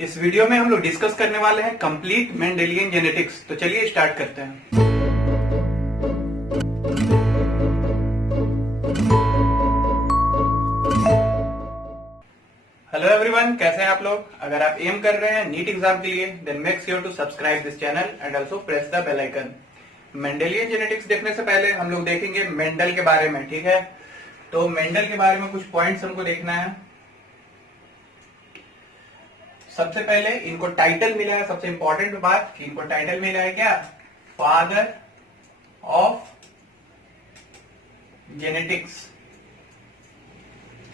इस वीडियो में हम लोग डिस्कस करने वाले हैं कंप्लीट मेंडेलियन जेनेटिक्स। तो चलिए स्टार्ट करते हैं। हेलो एवरीवन, कैसे हैं आप लोग। अगर आप एम कर रहे हैं नीट एग्जाम के लिए then make sure to subscribe this channel and also press the bell icon. Mendelian genetics देखने से पहले हम लोग देखेंगे मेंडल के बारे में, ठीक है। तो मेंडल के बारे में कुछ पॉइंट्स हमको देखना है। सबसे पहले इनको टाइटल मिला है, सबसे इंपॉर्टेंट बात कि इनको टाइटल मिला है क्या, फादर ऑफ जेनेटिक्स,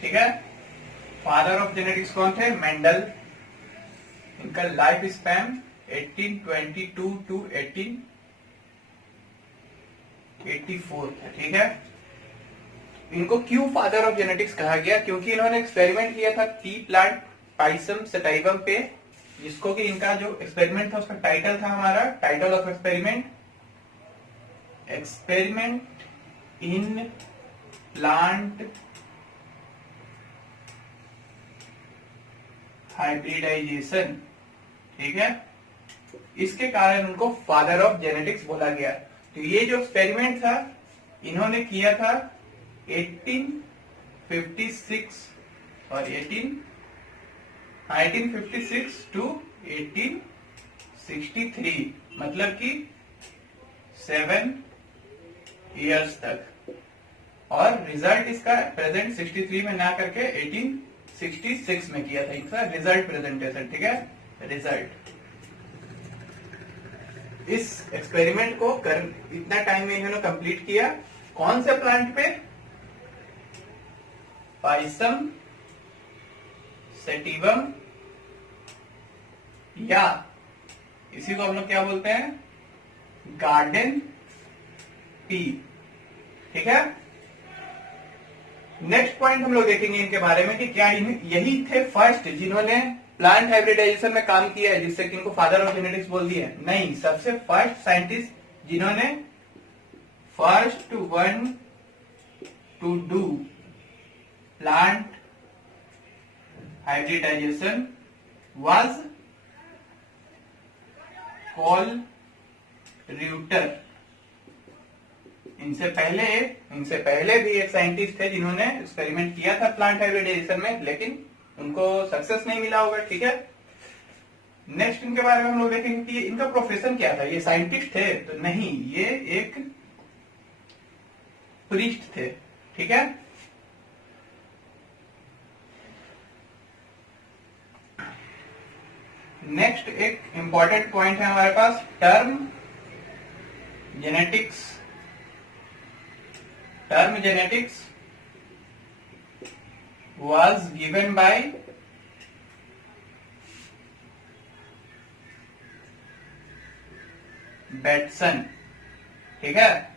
ठीक है। फादर ऑफ जेनेटिक्स कौन थे, मेंडल। इनका लाइफ स्पैन 1822 टू 1884 था, ठीक है। इनको क्यों फादर ऑफ जेनेटिक्स कहा गया, क्योंकि इन्होंने एक्सपेरिमेंट किया था पी प्लांट पाइसम सेटाइवम पे, जिसको कि इनका जो एक्सपेरिमेंट था उसका टाइटल था हमारा, title of experiment in plant hybridisation, ठीक है। इसके कारण उनको फादर ऑफ जेनेटिक्स बोला गया। तो ये जो एक्सपेरिमेंट था इन्होंने किया था 1856 और 1856 टू 1863, मतलब कि 7 इयर्स तक। और रिजल्ट इसका प्रेजेंट 63 में ना करके 1866 में किया था इसका रिजल्ट प्रेजेंटेशन, ठीक है। रिजल्ट इस एक्सपेरिमेंट को कर इतना टाइम में इन्होंने कंप्लीट किया। कौन से प्लांट पे, पाइसम सेटिवम, या इसी को हम लोग क्या बोलते हैं, गार्डन पी, ठीक है। नेक्स्ट पॉइंट हम लोग देखेंगे इनके बारे में कि क्या यही थे फर्स्ट जिन्होंने प्लांट हाइब्रिडाइजेशन में काम किया है, जिससे कि इनको फादर ऑफ जेनेटिक्स बोल दिया है। नहीं, सबसे फर्स्ट साइंटिस्ट जिन्होंने first one to do plant hybridization was call Reuter. इनसे पहले भी एक साइंटिस्ट थे जिन्होंने एक्सपेरिमेंट किया था प्लांट हाइब्रिडाइजेशन में, लेकिन उनको सक्सेस नहीं मिला होगा, ठीक है। नेक्स्ट इनके बारे में हम लोग देखेंगे कि इनका प्रोफेशन क्या था। ये साइंटिस्ट थे तो नहीं, ये एक प्रीस्ट थे, ठीक है। नेक्स्ट एक इंपॉर्टेंट पॉइंट है हमारे पास, term genetics was given by Bateson, ठीक है।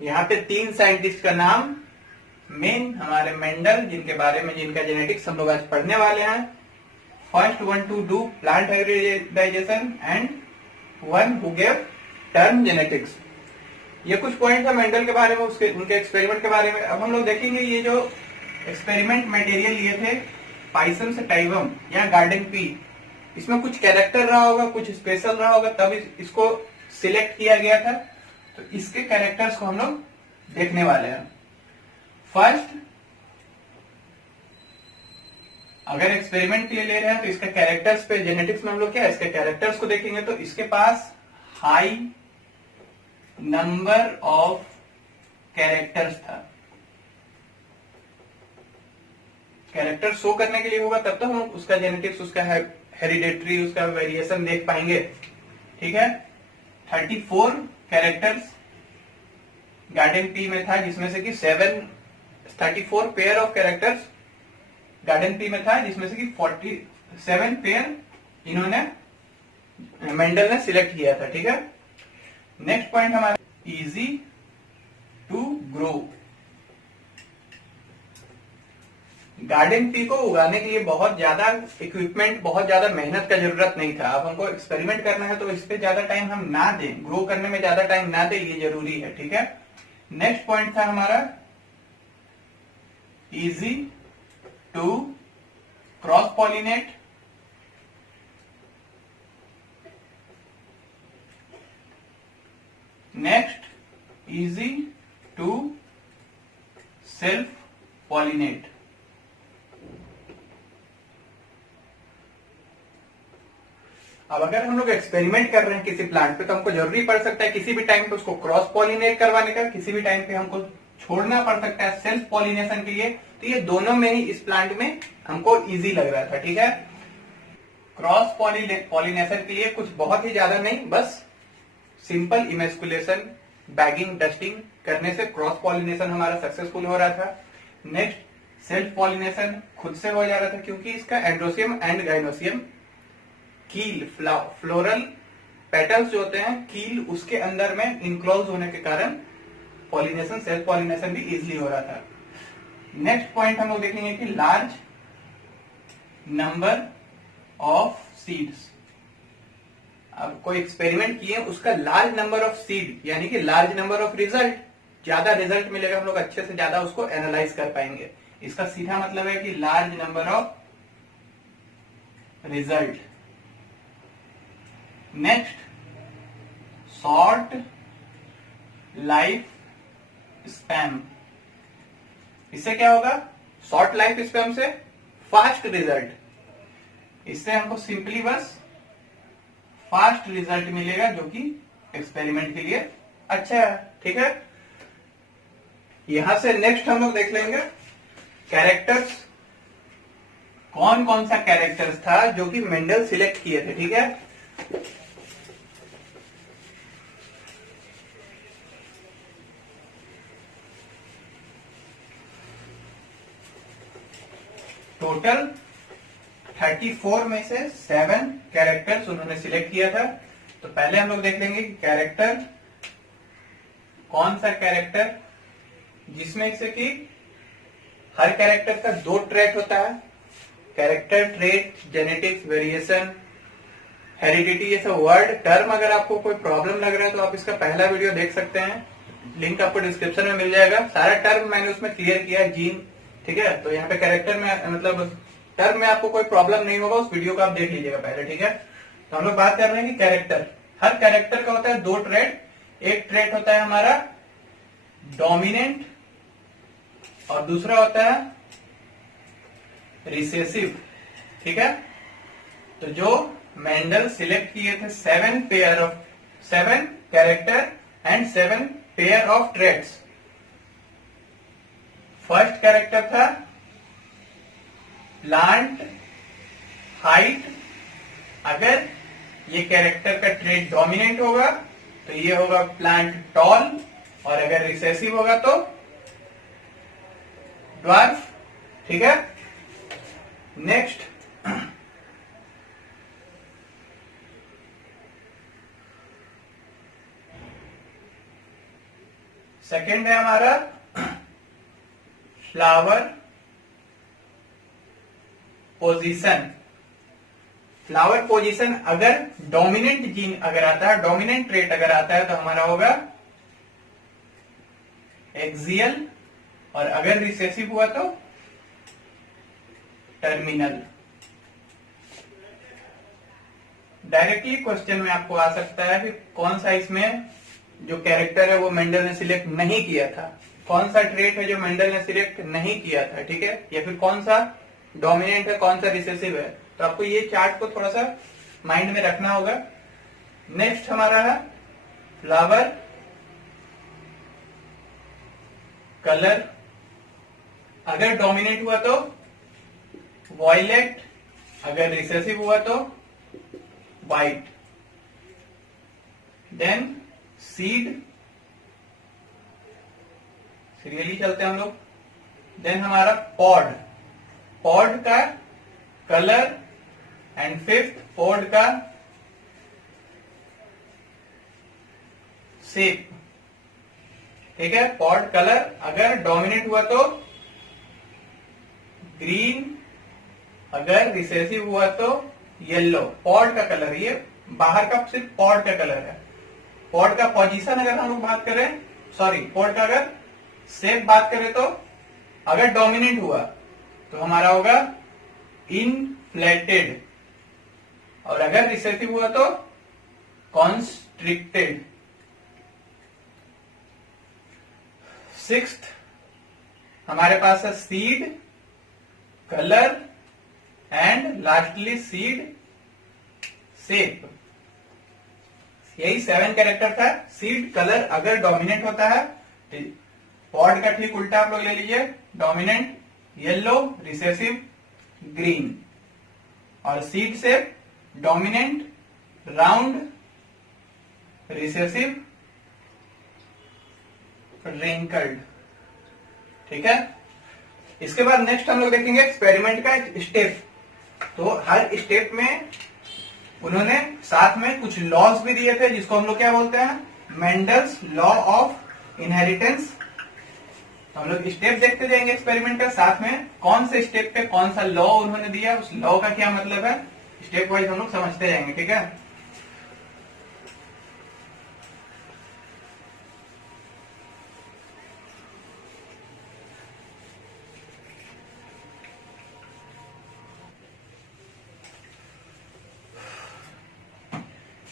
यहाँ पे 3 साइंटिस्ट का नाम मेन हमारे मेंडल, जिनके बारे में जिनका जेनेटिक्स हम लोग आज पढ़ने वाले हैं। First one to do plant hybridization and one who gave term genetics. ये कुछ पॉइंट था मेंडल के बारे में, उनके एक्सपेरिमेंट के बारे में। अब हम लोग देखेंगे ये जो एक्सपेरिमेंट मटेरियल लिए थे पाइसम सेटाइवम या गार्डन पी, इसमें कुछ कैरेक्टर रहा होगा, कुछ स्पेशल रहा होगा, तब इसको सिलेक्ट किया गया था। तो इसके कैरेक्टर्स को हम लोग देखने वाले हैं। फर्स्ट, अगर एक्सपेरिमेंट के लिए ले रहे हैं तो इसका कैरेक्टर्स पे, जेनेटिक्स में हम लोग क्या इसके कैरेक्टर्स को देखेंगे। तो इसके पास हाई नंबर ऑफ कैरेक्टर्स था। कैरेक्टर शो करने के लिए होगा तब तो हम उसका जेनेटिक्स, उसका हेरिडेटरी, उसका वेरिएशन देख पाएंगे, ठीक है। 34 कैरेक्टर्स गार्डन पी में था, जिसमें से कि 34 pair of characters garden pea में था, जिसमें से कि 47 पेयर इन्होंने मेंडल ने सिलेक्ट किया था, ठीक है। नेक्स्ट पॉइंट हमारा easy to grow. Garden pea को उगाने के लिए बहुत ज्यादा इक्विपमेंट, बहुत ज्यादा मेहनत का जरूरत नहीं था। अब हमको एक्सपेरिमेंट करना है तो इस पे ज्यादा टाइम हम ना दें, ग्रो करने में ज्यादा टाइम ना दें, ये जरूरी है, ठीक है। नेक्स्ट पॉइंट था हमारा easy to cross pollinate next, easy to self pollinate. अब अगर हम लोग एक्सपेरिमेंट कर रहे हैं किसी प्लांट पे, तो हमको जरूरी पड़ सकता है किसी भी टाइम पे उसको क्रॉस पॉलिनेट करवाने का, किसी भी टाइम पे हमको छोड़ना पड़ सकता है सेल्फ पॉलिनेशन के लिए। तो ये दोनों में ही इस प्लांट में हमको इजी लग रहा था। ठीक है, क्रॉस पॉलिनेशन के लिए कुछ बहुत ही ज्यादा नहीं, बस सिंपल इमेस्कुलेशन, बैगिंग, डस्टिंग करने से क्रॉस पॉलिनेशन हमारा सक्सेसफुल हो रहा था। नेक्स्ट, सेल्फ पॉलिनेशन खुद से हो जा रहा था, क्योंकि इसका एंड्रोसियम एंड गाइनोसियम कील, फ्लोरल पेटल्स जो होते हैं कील, उसके अंदर में इनक्लोज होने के कारण पॉलिनेशन, सेल्फ पॉलिनेशन भी इजिली हो रहा था। नेक्स्ट पॉइंट हम लोग देखेंगे कि लार्ज नंबर ऑफ सीड्स। अब कोई एक्सपेरिमेंट किए, उसका लार्ज नंबर ऑफ सीड यानी कि लार्ज नंबर ऑफ रिजल्ट, ज्यादा रिजल्ट मिलेगा, हम लोग अच्छे से ज्यादा उसको एनालाइज कर पाएंगे। इसका सीधा मतलब है कि large number of result. Next, short life spam. इससे क्या होगा? शॉर्ट लाइफ स्पैम से फास्ट रिजल्ट। इससे हमको सिंपली बस फास्ट रिजल्ट मिलेगा, जो कि एक्सपेरिमेंट के लिए अच्छा है। ठीक है, यहां से नेक्स्ट हम लोग देख लेंगे कैरेक्टर्स। कौन कौन सा कैरेक्टर्स था जो कि मेंडल सिलेक्ट किए थे। ठीक है, टोटल 34 में से 7 कैरेक्टर्स उन्होंने सिलेक्ट किया था। तो पहले हम लोग देख लेंगे कि कैरेक्टर, कौन सा कैरेक्टर जिसमें से कि हर कैरेक्टर का 2 ट्रेट होता है। Character trait, genetics, variation, heredity, ये सब वर्ड टर्म अगर आपको कोई प्रॉब्लम लग रहा है तो आप इसका पहला वीडियो देख सकते हैं, लिंक आपको डिस्क्रिप्शन में मिल जाएगा। सारा टर्म मैंने उसमें क्लियर किया है, जीन। ठीक है, तो यहाँ पे कैरेक्टर में मतलब टर्म में आपको कोई प्रॉब्लम नहीं होगा, उस वीडियो को आप देख लीजिएगा पहले। ठीक है, तो हम लोग बात कर रहे हैं कि कैरेक्टर, हर कैरेक्टर का होता है 2 ट्रेट। एक ट्रेट होता है हमारा डोमिनेंट और दूसरा होता है रिसेसिव। ठीक है, तो जो मेंडल सिलेक्ट किए थे 7 character and 7 pair of traits. First character था प्लांट हाइट। अगर ये कैरेक्टर का ट्रेट डोमिनेंट होगा तो ये होगा प्लांट टॉल, और अगर रिसेसिव होगा तो ड्वार्फ। ठीक है, नेक्स्ट, सेकेंड है हमारा फ्लावर पोजीशन। फ्लावर पोजीशन अगर डोमिनेंट जीन अगर आता है, डोमिनेंट ट्रेट अगर आता है तो हमारा होगा एक्सियल, और अगर रिसेसिव हुआ तो टर्मिनल। डायरेक्टली क्वेश्चन में आपको आ सकता है कि कौन सा इसमें जो कैरेक्टर है वो मेंडल ने सिलेक्ट नहीं किया था, कौन सा ट्रेट है जो मेंडल ने सिलेक्ट नहीं किया था। ठीक है, या फिर कौन सा डोमिनेंट है, कौन सा रिसेसिव है। तो आपको ये चार्ट को थोड़ा सा माइंड में रखना होगा। नेक्स्ट हमारा है फ्लावर कलर। अगर डोमिनेट हुआ तो वॉयलेट, अगर रिसेसिव हुआ तो व्हाइट। देन सीड, सीरियली चलते हैं हम लोग। देन हमारा पॉड, पॉड का कलर, एंड फिफ्थ पॉड का शेप। ठीक है, पॉड कलर अगर डोमिनेट हुआ तो ग्रीन, अगर रिसेसिव हुआ तो येलो। पॉड का कलर, ये बाहर का सिर्फ पॉड का कलर है। पॉड का पोजीशन अगर हम लोग बात करें, सॉरी पॉड का अगर शेप बात करें, तो अगर डोमिनेंट हुआ तो हमारा होगा इनफ्लेटेड, और अगर रिसेसिव हुआ तो कॉन्स्ट्रिक्टेड। सिक्स्थ हमारे पास है seed, colour and lastly seed shape. यही 7 कैरेक्टर था। सीड कलर अगर डोमिनेंट होता है, पॉड का ठीक उल्टा आप लोग ले लीजिए, डोमिनेंट येलो, रिसेसिव ग्रीन, और seed shape dominant round, recessive wrinkled. ठीक है। इसके बाद नेक्स्ट हम लोग देखेंगे एक्सपेरिमेंट का स्टेप। तो हर स्टेप में उन्होंने साथ में कुछ लॉज भी दिए थे, जिसको हम लोग क्या बोलते हैं, मेंडल्स लॉ ऑफ इनहेरिटेंस। हम लोग स्टेप देखते जाएंगे एक्सपेरिमेंट का, साथ में कौन से स्टेप पे कौन सा लॉ उन्होंने दिया, उस लॉ का क्या मतलब है, स्टेप वाइज हम लोग समझते जाएंगे। ठीक है।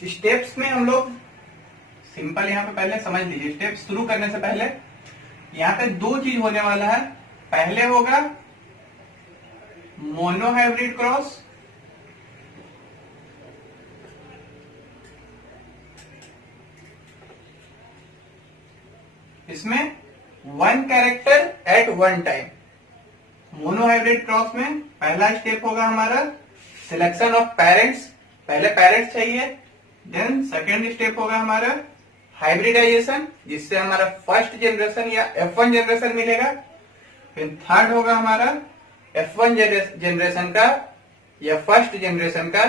स्टेप्स में हम लोग सिंपल यहां पे पहले समझ लीजिए। स्टेप्स शुरू करने से पहले यहां पे 2 चीज होने वाला है। पहले होगा मोनोहाइब्रिड क्रॉस, इसमें 1 character eight 1 time. Monohybrid cross में पहला स्टेप होगा हमारा सिलेक्शन ऑफ पेरेंट्स, पहले पेरेंट्स चाहिए। देन सेकेंड स्टेप होगा हमारा हाइब्रिडाइजेशन, जिससे हमारा फर्स्ट जनरेशन या F1 जनरेशन मिलेगा। फिर थर्ड होगा हमारा F1 जनरेशन का या फर्स्ट जनरेशन का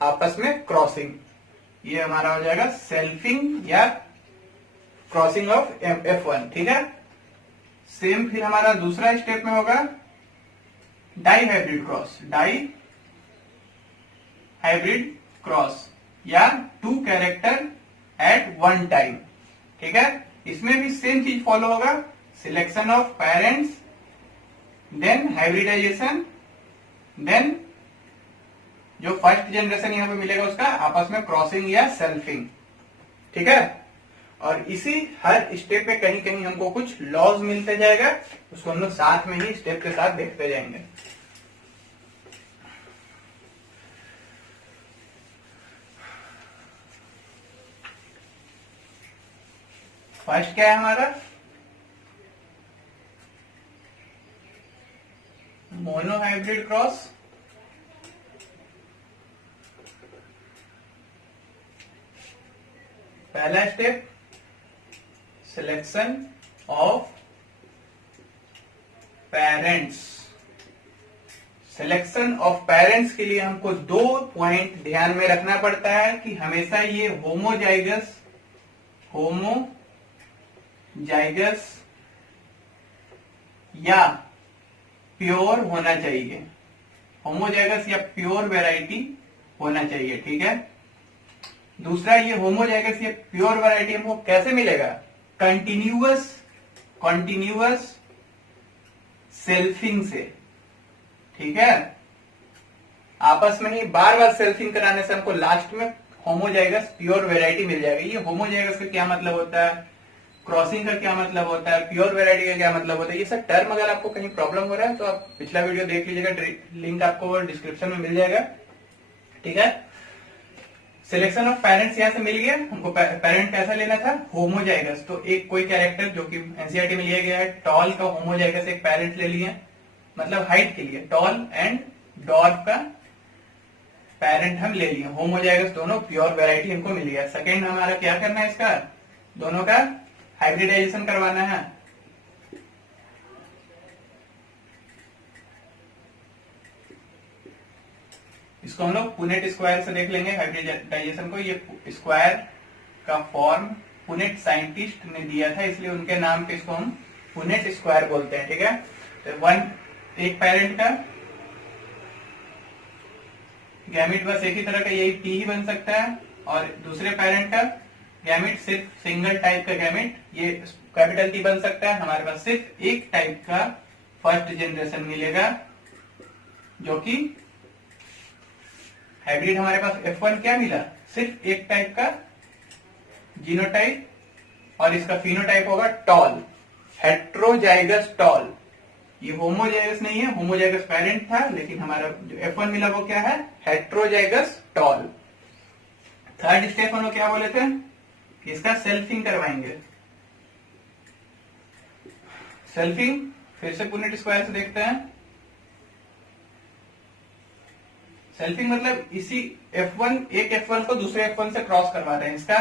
आपस में क्रॉसिंग। ये हमारा हो जाएगा सेल्फिंग या क्रॉसिंग ऑफ F1। ठीक है। सेम फिर हमारा दूसरा स्टेप में होगा dihybrid cross, dihybrid cross या 2 कैरेक्टर एट 1 टाइम। ठीक है। इसमें भी सेम चीज फॉलो होगा, selection of parents, then hybridization, then जो फर्स्ट जनरेशन यहां पे मिलेगा उसका आपस में क्रॉसिंग या सेल्फिंग। ठीक है। और इसी हर स्टेप पे कहीं कहीं हमको कुछ लॉज मिलते जाएगा, उसको हम लोग साथ में ही स्टेप के साथ देखते जाएंगे। फर्स्ट क्या है हमारा, मोनोहाइब्रिड क्रॉस। पहला step selection of parents. Selection of parents के लिए हमको 2 पॉइंट ध्यान में रखना पड़ता है कि हमेशा ये होमोजाइगस या प्योर होना चाहिए, होमोजाइगस या प्योर वैरायटी होना चाहिए। ठीक है। दूसरा, ये होमोजाइगस या प्योर वैरायटी हमको कैसे मिलेगा, कंटिन्यूअस सेल्फिंग से। ठीक है। आपस में ही बार बार सेल्फिंग कराने से हमको लास्ट में होमोजाइगस प्योर वैरायटी मिल जाएगी। ये होमोजाइगस का क्या मतलब होता है, क्रॉसिंग का क्या मतलब होता है, प्योर वैरायटी का क्या मतलब होता है, ये सब टर्म अगर आपको कहीं प्रॉब्लम हो रहा है तो आप पिछला वीडियो देख लीजिएगा, लिंक आपको डिस्क्रिप्शन में मिल जाएगा। ठीक है। सिलेक्शन ऑफ पेरेंट्स यहां से मिल गया हमको, पेरेंट कैसा लेना था, होमोजाइगस। तो एक कोई कैरेक्टर जो कि एनसीईआरटी में लिया गया है, टॉल का होमोजाइगस एक पेरेंट ले लिए, मतलब हाइट के लिए टॉल एंड डॉर्फ का पेरेंट हम ले लिए, होमोजाइगस दोनों प्योर वैरायटी हमको मिल गया। सेकेंड हमारा क्या करना है, इसका दोनों का हाइब्रिडाइजेशन करवाना है। इसको हम लोग पुनेट स्क्वायर से देख लेंगे हाइब्रिडाइजेशन को। ये स्क्वायर का फॉर्म पुनेट साइंटिस्ट ने दिया था, इसलिए उनके नाम पे इसको हम पुनेट स्क्वायर बोलते हैं। ठीक है। तो एक पेरेंट का गैमिट बस एक ही तरह का, यही टी ही बन सकता है, और दूसरे पेरेंट का गैमिट सिर्फ सिंगल टाइप का गैमिट, ये कैपिटल टी बन सकता है। हमारे पास सिर्फ एक टाइप का फर्स्ट जनरेशन मिलेगा, जो कि हाइब्रिड हमारे पास F1 क्या मिला, सिर्फ एक टाइप का जीनोटाइप, और इसका फिनोटाइप होगा टॉल। Heterozygous tall. ये होमोजाइगस नहीं है, होमोजाइगस पेरेंट था, लेकिन हमारा जो F1 मिला वो क्या है, हेट्रोजाइगस टॉल। थर्ड स्टेप हम लोग क्या बोले थे कि इसका सेल्फिंग करवाएंगे। सेल्फिंग फिर से पुनेट स्क्वायर से देखते हैं। सेल्फिंग मतलब इसी F1, एक F1 को दूसरे F1 से क्रॉस करवा रहे हैं। इसका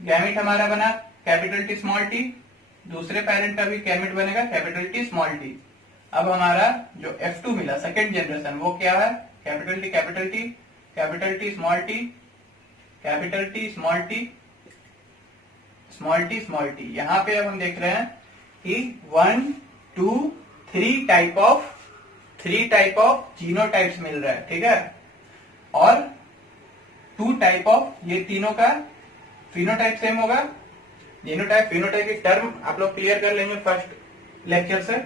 गैमेट हमारा बना कैपिटल टी स्मॉल टी, दूसरे पेरेंट का भी गैमेट बनेगा कैपिटल टी स्मॉल टी। अब हमारा जो F2 मिला सेकेंड जनरेशन वो क्या है, capital T capital T, capital T small T, capital T small T, small T small T. यहां पे अब हम देख रहे हैं कि 1 2 3 टाइप ऑफ जीनोटाइप्स मिल रहा है, ठीक है, और 2 टाइप ऑफ, ये तीनों का फिनोटाइप सेम होगा। जीनोटाइप फिनोटाइप की टर्म आप लोग क्लियर कर लेंगे फर्स्ट लेक्चर से।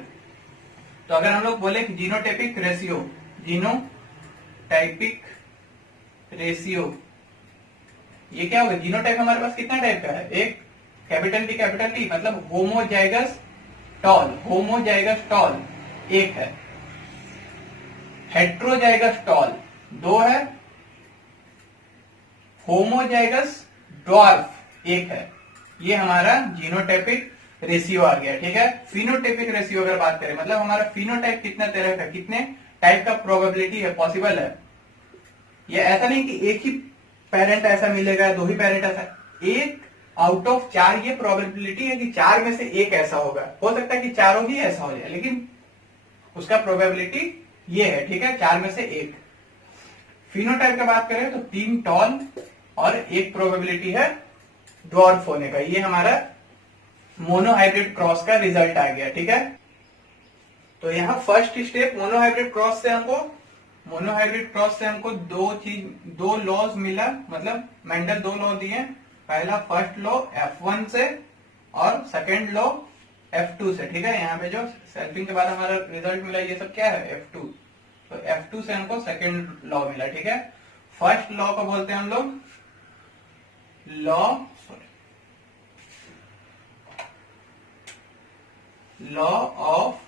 तो अगर हम लोग बोले कि जीनोटाइपिक रेशियो, जीनोटाइपिक रेशियो, ये क्या होगा, जीनोटाइप हमारे पास कितना टाइप का है, एक कैपिटल टी मतलब होमोजाइगस टॉल, होमोजाइगस टॉल एक है, हेट्रोजाइगस टॉल 2 है, होमोजाइगस ड्वार्फ एक है। ये हमारा जीनोटाइपिक रेशियो आ गया, ठीक है। फिनोटाइपिक रेशियो अगर बात करें मतलब हमारा फिनोटाइप कितना तरह का, कितने टाइप का प्रोबेबिलिटी है, पॉसिबल है। ये ऐसा नहीं कि एक ही पेरेंट ऐसा मिलेगा, 2 ही पेरेंट ऐसा, 1 आउट ऑफ 4 ये प्रोबेबिलिटी है कि 4 में से एक ऐसा होगा। हो सकता है कि चारों ही ऐसा हो जाए, लेकिन उसका प्रोबेबिलिटी ये है, ठीक है, 4 में से एक। फिनोटाइप का बात करें तो 3 टॉल और 1 प्रोबेबिलिटी है ड्वार्फ होने का। ये हमारा मोनोहाइब्रिड क्रॉस का रिजल्ट आ गया, ठीक है। तो यहाँ फर्स्ट स्टेप मोनोहाइब्रिड क्रॉस से हमको 2 लॉज मिला, मतलब मेंडल 2 लॉ दिए। पहला फर्स्ट लॉ F1 से और सेकेंड लॉ F2 से, ठीक है। यहाँ पे जो सेल्फिंग के बाद हमारा रिजल्ट मिला ये सब क्या है, F2। तो F2 से हमको सेकेंड लॉ मिला, ठीक है। फर्स्ट लॉ को बोलते हैं हम लोग law of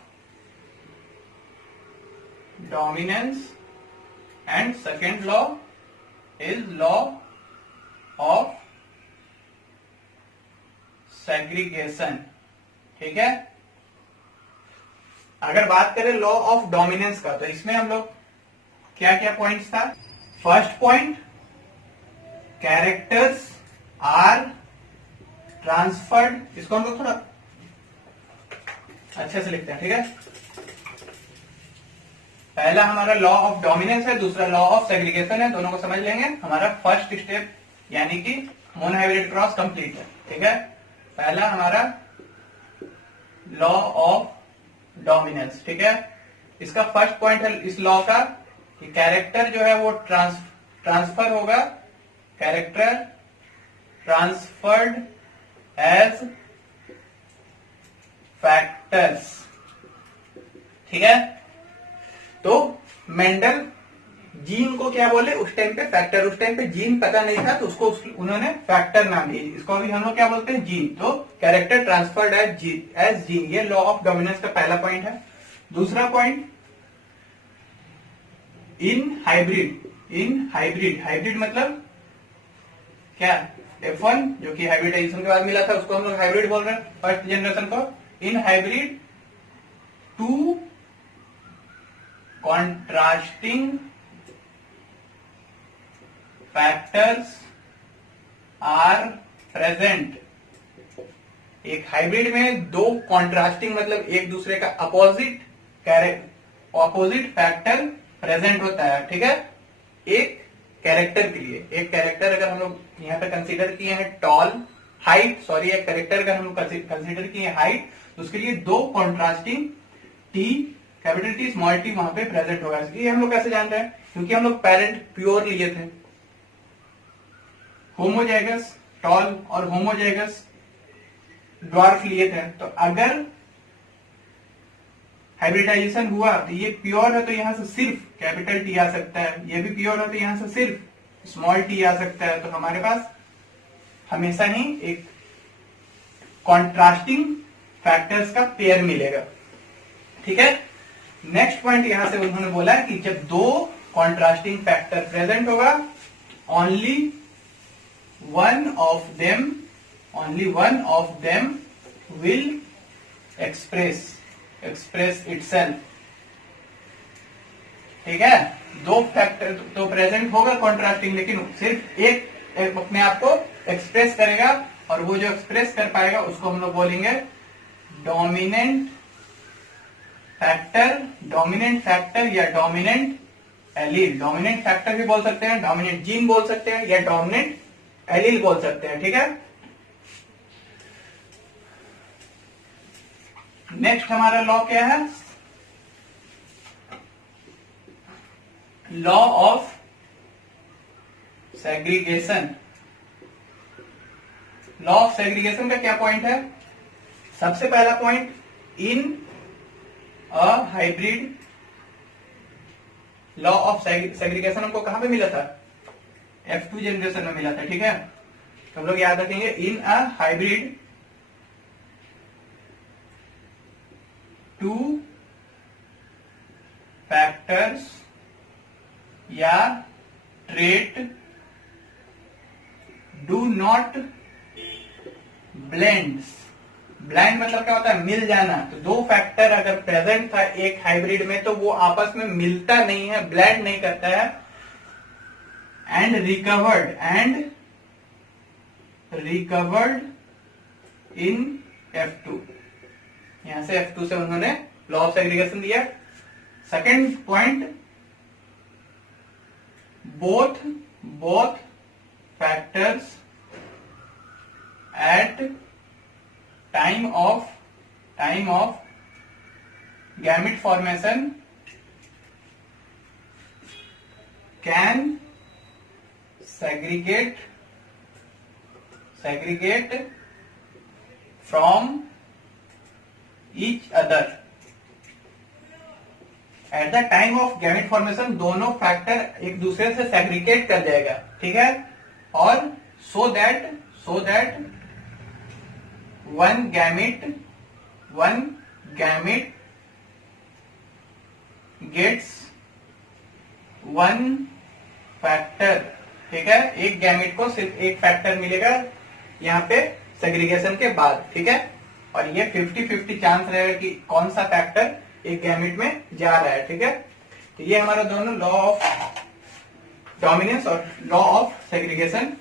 dominance and second law is law of segregation, ठीक है। अगर बात करें लॉ ऑफ डोमिनेंस का तो इसमें हम लोग क्या क्या पॉइंट्स था। First point, characters are transferred, इसको हम लोग थोड़ा अच्छे से लिखते हैं, ठीक है। पहला हमारा लॉ ऑफ डोमिनेंस है, दूसरा लॉ ऑफ सेग्रीगेशन है, दोनों को समझ लेंगे। हमारा फर्स्ट स्टेप यानी कि मोनोहाइब्रिड क्रॉस कंप्लीट है, ठीक है। पहला हमारा लॉ ऑफ डोमिनेंस, ठीक है। इसका फर्स्ट पॉइंट है इस लॉ का कि कैरेक्टर जो है वो ट्रांसफर होगा, कैरेक्टर ट्रांसफर्ड एज फैक्टर्स, ठीक है। तो मेंडल जीन को क्या बोले उस टाइम पे, फैक्टर। उस टाइम पे जीन पता नहीं था तो उसको उन्होंने फैक्टर नाम दिया। इसको अभी हम लोग क्या बोलते हैं, जीन। तो कैरेक्टर ट्रांसफर्ड एज जीन, ये लॉ ऑफ डोमिनेंस का पहला पॉइंट है। दूसरा पॉइंट, इन हाइब्रिड मतलब क्या, F1 जो कि हाइब्रिडाइजेशन के बाद मिला था उसको हम लोग हाइब्रिड बोल रहे हैं, फर्स्ट जनरेशन को। In hybrid 2 contrasting factors are present. एक हाइब्रिड में 2 कॉन्ट्रास्टिंग मतलब एक दूसरे का ऑपोजिट फैक्टर प्रेजेंट होता है, ठीक है। एक कैरेक्टर के लिए, एक कैरेक्टर अगर हम लोग यहाँ पे कंसीडर किए हैं टॉल, हाइट, सॉरी, एक कैरेक्टर अगर हम लोग कंसीडर किए हैं हाइट, तो उसके लिए 2 contrasting T, capital T small T वहां पे प्रेजेंट होगा। ये हम लोग कैसे जान रहे हैं, क्योंकि हम लोग पेरेंट प्योर लिए थे, होमोजाइगस टॉल और होमोजाइगस ड्वार्फ लिए थे। तो अगर हाइब्रिडाइजेशन हुआ तो ये प्योर है तो यहां से सिर्फ कैपिटल टी आ सकता है, ये भी प्योर है तो यहां से सिर्फ स्मॉल टी आ सकता है। तो हमारे पास हमेशा ही एक कॉन्ट्रास्टिंग फैक्टर्स का पेयर मिलेगा। ठीक है, नेक्स्ट पॉइंट यहां से उन्होंने बोला कि जब दो कॉन्ट्रास्टिंग फैक्टर प्रेजेंट होगा, only one of them will express itself. ठीक है, दो फैक्टर तो प्रेजेंट होगा कॉन्ट्रास्टिंग, लेकिन सिर्फ एक अपने आप को एक्सप्रेस करेगा, और वो जो एक्सप्रेस कर पाएगा उसको हम लोग बोलेंगे डोमिनेंट फैक्टर या डोमिनेंट एलील। डोमिनेंट फैक्टर भी बोल सकते हैं, डोमिनेंट जीन बोल सकते हैं, या डोमिनेंट एलील बोल सकते हैं। ठीक है, नेक्स्ट हमारा लॉ क्या है? Law of segregation. Law of segregation का क्या पॉइंट है? सबसे पहला point, in a hybrid, law of segregation हमको कहां पे मिला था? F2 जनरेशन में मिला था। ठीक है, हम लोग याद रखेंगे, इन अ हाइब्रिड टू फैक्टर्स या trait do not blend. Blend मतलब क्या होता है? मिल जाना। तो दो फैक्टर अगर प्रेजेंट था एक हाइब्रिड में, तो वो आपस में मिलता नहीं है, ब्लेंड नहीं करता है। And recovered in F2। यहां से F2 से उन्होंने लॉ ऑफ सेग्रीगेशन दिया। Second point, both factors at time of gamete formation can segregate from each other। At the time of gamete formation दोनों फैक्टर एक दूसरे से सेग्रीगेट कर जाएगा। ठीक है, और so that one gamete gets one factor. ठीक है, एक गैमेट को सिर्फ एक फैक्टर मिलेगा यहाँ पे सेग्रीगेशन के बाद। ठीक है, और ये 50-50 चांस रहेगा कि कौन सा फैक्टर एक गैमेट में जा रहा है। ठीक है, तो ये हमारा दोनों लॉ ऑफ डोमिनेंस और law of segregation.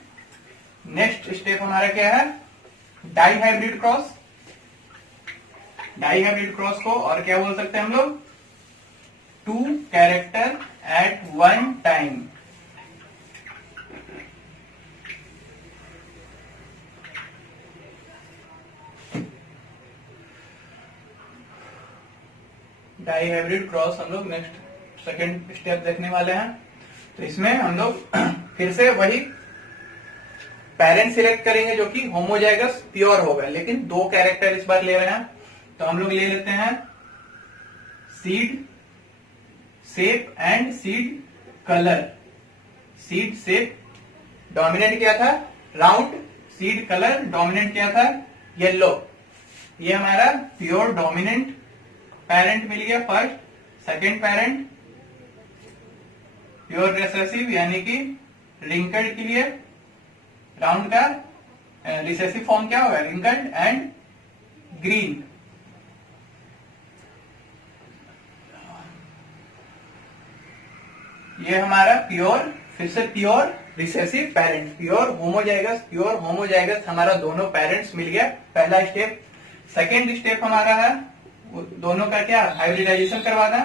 Next step हमारा क्या है? Dihybrid cross. डाइहाइब्रिड क्रॉस को और क्या बोल सकते हैं हम लोग? Two character at one time. Dihybrid cross हम लोग नेक्स्ट सेकेंड स्टेप देखने वाले हैं। तो इसमें हम लोग फिर से वही पेरेंट सिलेक्ट करेंगे जो कि होमोजाइगस प्योर होगा, लेकिन दो कैरेक्टर इस बार ले रहे हैं। तो हम लोग ले लेते हैं seed shape and seed colour. Seed shape dominant क्या था? राउंड। सीड कलर डोमिनेंट क्या था? येलो। ये हमारा प्योर डोमिनेंट पेरेंट मिल गया first. Second parent pure recessive यानी कि रिंकल्ड के लिए राउंड का रिसेसिव फॉर्म क्या होगा? Wrinkled and green. ये हमारा प्योर, फिर से pure recessive parent, pure homozygous हमारा दोनों पेरेंट्स मिल गया, पहला स्टेप। सेकेंड स्टेप हमारा है दोनों का क्या? हाइब्रिडाइजेशन करवाना।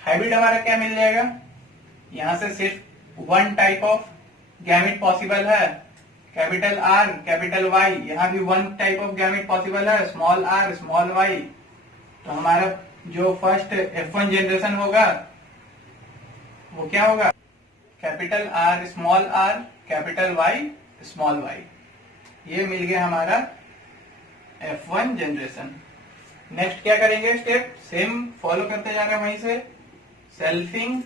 हाइब्रिड हमारा क्या मिल जाएगा? यहां से सिर्फ one type of gamete possible है, कैपिटल आर कैपिटल वाई। यहां भी one type of gamete possible है, स्मॉल आर स्मॉल वाई। तो हमारा जो फर्स्ट F1 जनरेशन होगा वो क्या होगा? Capital R capital Y small Y. ये मिल गया हमारा F1 जनरेशन। नेक्स्ट क्या करेंगे स्टेप? सेम फॉलो करते जा रहे हैं वहीं से। सेल्फिंग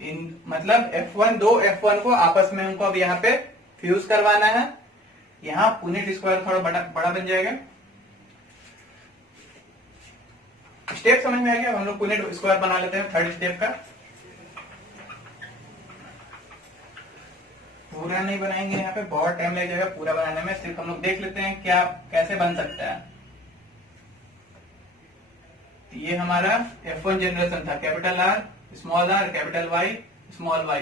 इन मतलब F1 को आपस में हमको अब यहाँ पे फ्यूज करवाना है। यहाँ पुनेट स्क्वायर थोड़ा बड़ा बन जाएगा। स्टेप समझ में आ गया। हम लोग पुनेट स्क्वायर बना लेते हैं थर्ड स्टेप का। पूरा नहीं बनाएंगे, यहाँ पे बहुत टाइम लग जाएगा पूरा बनाने में। सिर्फ हम लोग देख लेते हैं क्या कैसे बन सकता है। ये हमारा F1 जनरेशन था, capital R small r capital Y small y।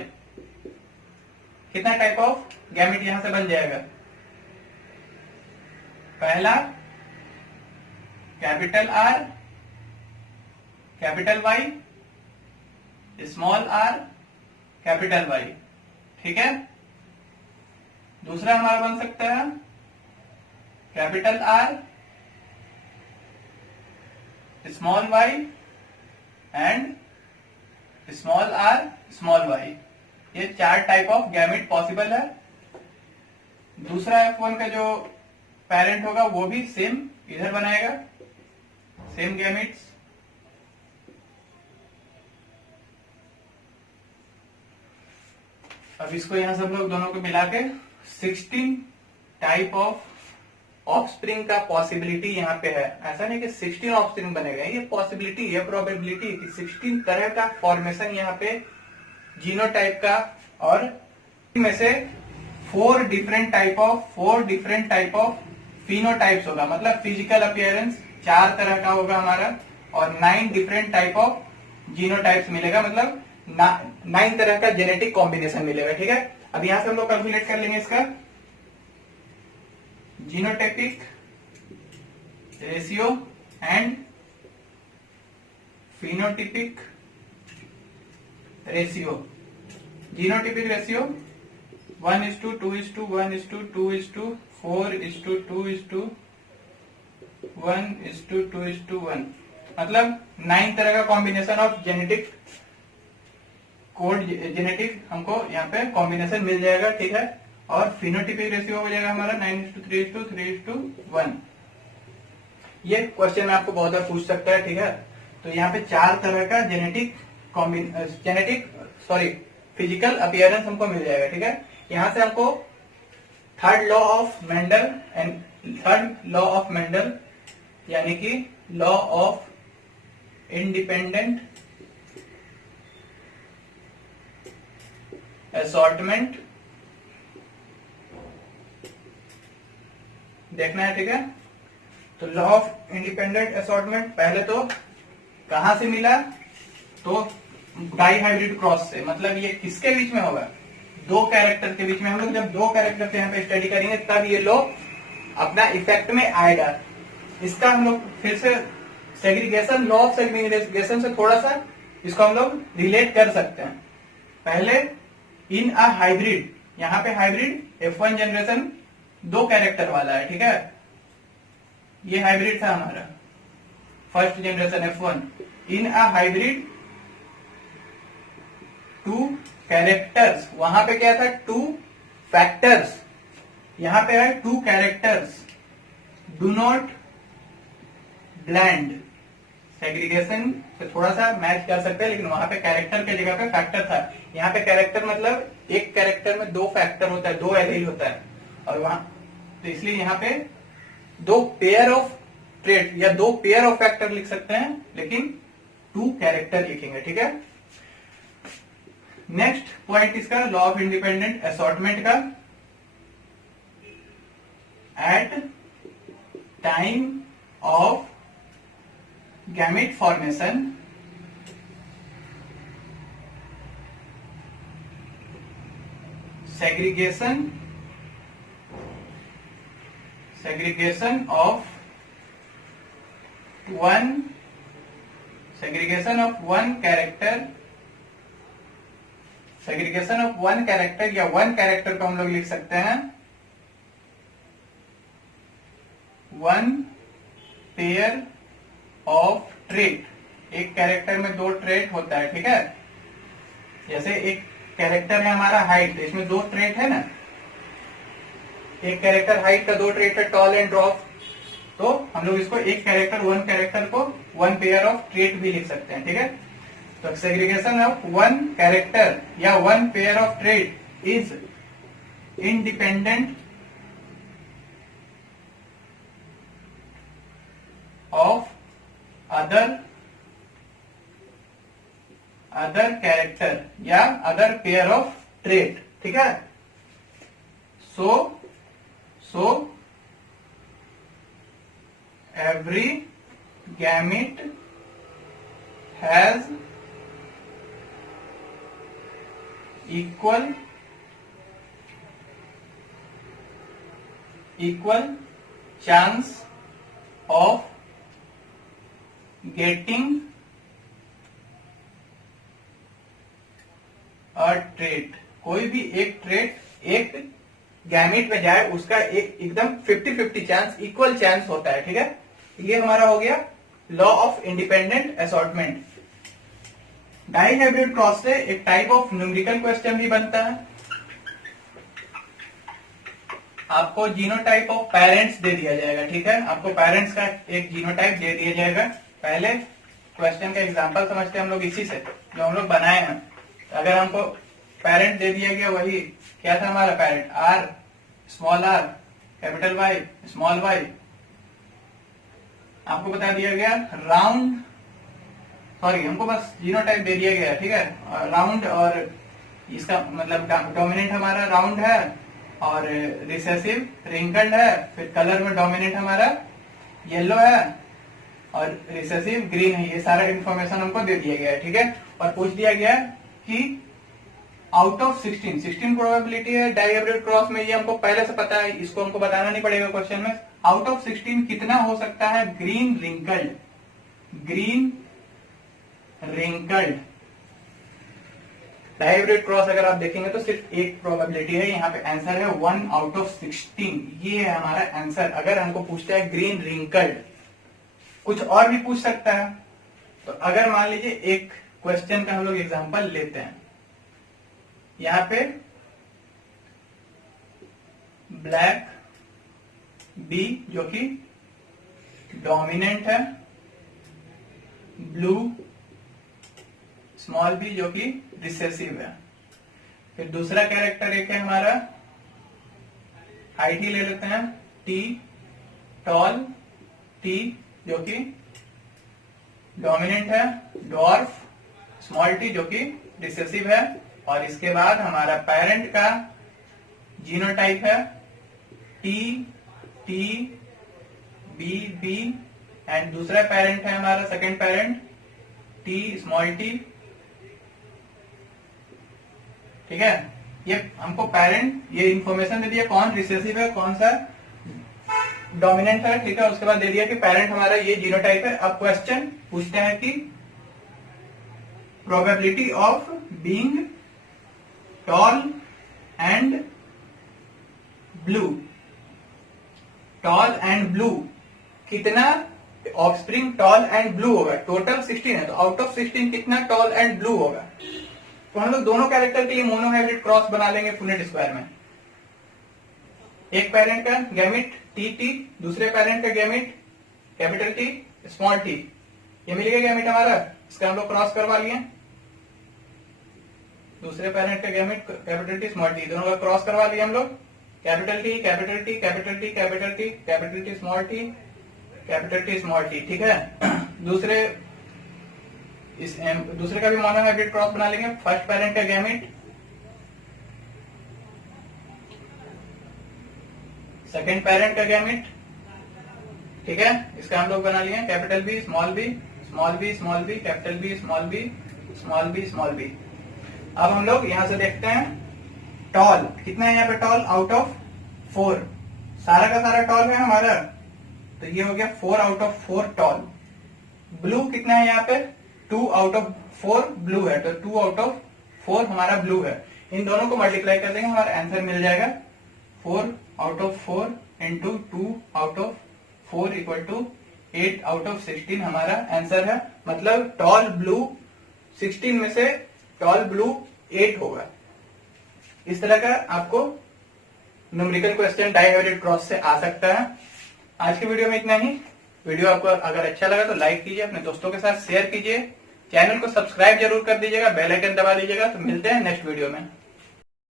कितना टाइप ऑफ गैमेट यहां से बन जाएगा? पहला capital R capital Y small r capital Y, ठीक है। दूसरा हमारा बन सकता है capital R small y and small r small y। ये 4 टाइप ऑफ गैमेट पॉसिबल है। दूसरा F1 का जो पेरेंट होगा वो भी सेम इधर बनाएगा, सेम गैमेट्स। अब इसको यहां सब लोग दोनों को मिला के 16 टाइप ऑफ ऑफस्प्रिंग का पॉसिबिलिटी यहाँ पे है। ऐसा नहीं कि 16 ऑफस्प्रिंग बनेगा, ये पॉसिबिलिटी है, प्रोबेबिलिटी कि 16 तरह का फॉर्मेशन यहाँ पे जीनोटाइप का। और में से 4 डिफरेंट टाइप ऑफ फिनोटाइप्स होगा, मतलब फिजिकल अपीयरेंस 4 तरह का होगा हमारा। और 9 डिफरेंट टाइप ऑफ जीनोटाइप्स मिलेगा, मतलब 9 तरह का जेनेटिक कॉम्बिनेशन मिलेगा, ठीक है। अब यहां से हम लोग कैलकुलेट कर लेंगे इसका genotypic ratio and phenotypic ratio. Genotypic ratio 1:2:1:2:2:1:1, मतलब 9 तरह का combination of genetic code, genetic हमको यहाँ पे कॉम्बिनेशन मिल जाएगा, ठीक है। और फिनोटाइपिक रेशियो हो जाएगा हमारा 9:3:3:1। ये क्वेश्चन में आपको बहुत बार पूछ सकता है, ठीक है। तो यहाँ पे 4 तरह का फिजिकल अपीयरेंस हमको मिल जाएगा, ठीक है। यहां से हमको थर्ड लॉ ऑफ मेंडल यानी कि लॉ ऑफ इंडिपेंडेंट असॉर्टमेंट देखना है, ठीक है। तो लॉ ऑफ इंडिपेंडेंट असॉर्टमेंट पहले तो कहां से मिला? तो डाई हाइब्रिड क्रॉस से। मतलब ये किसके बीच में होगा? 2 कैरेक्टर के बीच में। हम लोग जब 2 कैरेक्टर से यहाँ पे स्टडी करेंगे तब ये लॉ अपना इफेक्ट में आएगा। इसका हम लोग फिर से सेग्रीगेशन, लॉ ऑफ सेग्रीगेशन से थोड़ा सा इसको हम लोग रिलेट कर सकते हैं। पहले इन अ हाइब्रिड, यहाँ पे हाइब्रिड F1 जनरेशन 2 कैरेक्टर वाला है, ठीक है। ये हाइब्रिड था हमारा first generation F1। In a hybrid 2 characters, वहां पे क्या था? 2 फैक्टर्स, यहां पे है 2 characters. Do not blend, segregation से थोड़ा सा मैच कर सकते हैं, लेकिन वहां पे कैरेक्टर के जगह पे फैक्टर था। यहाँ पे कैरेक्टर मतलब एक कैरेक्टर में 2 फैक्टर होता है, 2 एलील होता है। और वहां तो इसलिए यहाँ पे 2 पेयर ऑफ ट्रेट या 2 पेयर ऑफ फैक्टर लिख सकते हैं, लेकिन 2 कैरेक्टर लिखेंगे, ठीक है। नेक्स्ट पॉइंट इसका लॉ ऑफ इंडिपेंडेंट असॉर्टमेंट का। At time of gamete formation segregation of one character या 1 कैरेक्टर को हम लोग लिख सकते हैं 1 पेयर ऑफ ट्रेट। एक कैरेक्टर में 2 ट्रेट होता है, ठीक है। जैसे एक कैरेक्टर है हमारा हाइट, इसमें 2 ट्रेट है ना। एक कैरेक्टर हाइट का 2 ट्रेट है, टॉल एंड ड्रॉप। तो हम लोग इसको एक कैरेक्टर 1 कैरेक्टर को 1 पेयर ऑफ ट्रेट भी लिख सकते हैं, ठीक है। तो सेग्रीगेशन ऑफ 1 कैरेक्टर या 1 pair of trait is independent of other character या other pair of trait, ठीक है। so every gamete has equal chance of getting a trait. कोई भी एक ट्रेट एक गैमेट में जाए उसका एक एकदम 50-50 चांस, इक्वल चांस होता है, ठीक है। ये हमारा हो गया law of independent assortment. Dihybrid cross से एक टाइप ऑफ न्यूमेरिकल क्वेश्चन भी बनता है। आपको जीनोटाइप ऑफ पेरेंट्स दे दिया जाएगा, ठीक है। आपको पेरेंट्स का एक जीनोटाइप दे दिया जाएगा। पहले क्वेश्चन का एग्जांपल समझते हैं हम लोग इसी से, जो हम लोग बनाए हैं। अगर हमको पेरेंट दे दिया गया, वही क्या था हमारा parent, R small R capital Y small Y. आपको बता दिया गया राउंड, सॉरी हमको बस जीनोटाइप दे दिया गया, ठीक है, राउंड, और इसका मतलब डोमिनेंट हमारा राउंड है और रिसेसिव रिंकल्ड है। फिर कलर में डोमिनेंट हमारा येलो है और रिसेसिव ग्रीन है। ये सारा इंफॉर्मेशन हमको दे दिया गया है, ठीक है। और पूछ दिया गया कि आउट ऑफ 16 प्रोबेबिलिटी है डाई हाइब्रिड क्रॉस में, ये हमको पहले से पता है, इसको हमको बताना नहीं पड़ेगा क्वेश्चन में। आउट ऑफ 16 कितना हो सकता है green wrinkled dihybrid cross. अगर आप देखेंगे तो सिर्फ एक प्रोबेबिलिटी है, यहाँ पे आंसर है 1 आउट ऑफ 16। ये है हमारा आंसर। अगर हमको पूछता है ग्रीन रिंकल्ड, कुछ और भी पूछ सकता है। तो अगर मान लीजिए एक क्वेश्चन का हम लोग एग्जांपल लेते हैं, यहां पे ब्लैक बी जो कि डोमिनेंट है, ब्लू स्मॉल बी जो कि रिसेसिव है। फिर दूसरा कैरेक्टर एक है हमारा IT ले लेते हैं, टी टॉल टी जो कि डोमिनेंट है, डॉर्फ स्मॉल टी जो कि रिसेसिव है। और इसके बाद हमारा पेरेंट का जीनोटाइप है T T B B, and दूसरा पेरेंट है हमारा second parent T small T, ठीक है। ये हमको पेरेंट ये इंफॉर्मेशन दे दिया कौन रिसेसिव है कौन सा डोमिनेंट है, ठीक है। उसके बाद दे दिया कि पेरेंट हमारा ये जीनोटाइप है। अब क्वेश्चन पूछते हैं कि probability of being tall and blue, कितना ऑफस्प्रिंग टॉल एंड ब्लू होगा। टोटल 16 है, तो आउट ऑफ 16 कितना टॉल एंड ब्लू होगा। तो हम लोग दोनों कैरेक्टर के लिए मोनो हाइब्रिड क्रॉस बना लेंगे पुनेट स्क्वायर में। एक पेरेंट का गैमेट टी टी, दूसरे पेरेंट का gamete capital T small T, ये मिल गया गैमेट हमारा। इसका हम लोग क्रॉस करवा लिए। दूसरे पेरेंट का gamete capital T small T, दोनों का क्रॉस करवा लिया हम लोग। Capital T capital T capital T capital T capital T small T capital T small T, ठीक है। दूसरे का भी मोनो हाइब्रिड क्रॉस बना लेंगे। फर्स्ट पेरेंट का गैमेट, सेकेंड पेरेंट का गैमेट, ठीक है। इसका हम लोग बना लिए capital B small B small B small B capital B small B small B small B. अब हम लोग यहां से देखते हैं टॉल कितना है यहाँ पे। टॉल आउट ऑफ 4, सारा का सारा टॉल है हमारा, तो ये हो गया 4 आउट ऑफ 4 टॉल। ब्लू कितना है यहाँ पे 2 आउट ऑफ 4 ब्लू है, तो 2 आउट ऑफ 4 हमारा ब्लू है। इन दोनों को मल्टीप्लाई कर देंगे, हमारा आंसर मिल जाएगा 4 out of 4 into 2 out of 4 equal to 8 out of 16 हमारा आंसर है। मतलब टॉल ब्लू 16 में से टॉल ब्लू 8 होगा। इस तरह का आपको numerical question dihybrid cross से आ सकता है। आज की वीडियो में इतना ही। वीडियो आपको अगर अच्छा लगा तो लाइक कीजिए, अपने दोस्तों के साथ शेयर कीजिए, चैनल को सब्सक्राइब जरूर कर दीजिएगा, बेल आइकन दबा दीजिएगा। तो मिलते हैं नेक्स्ट वीडियो में।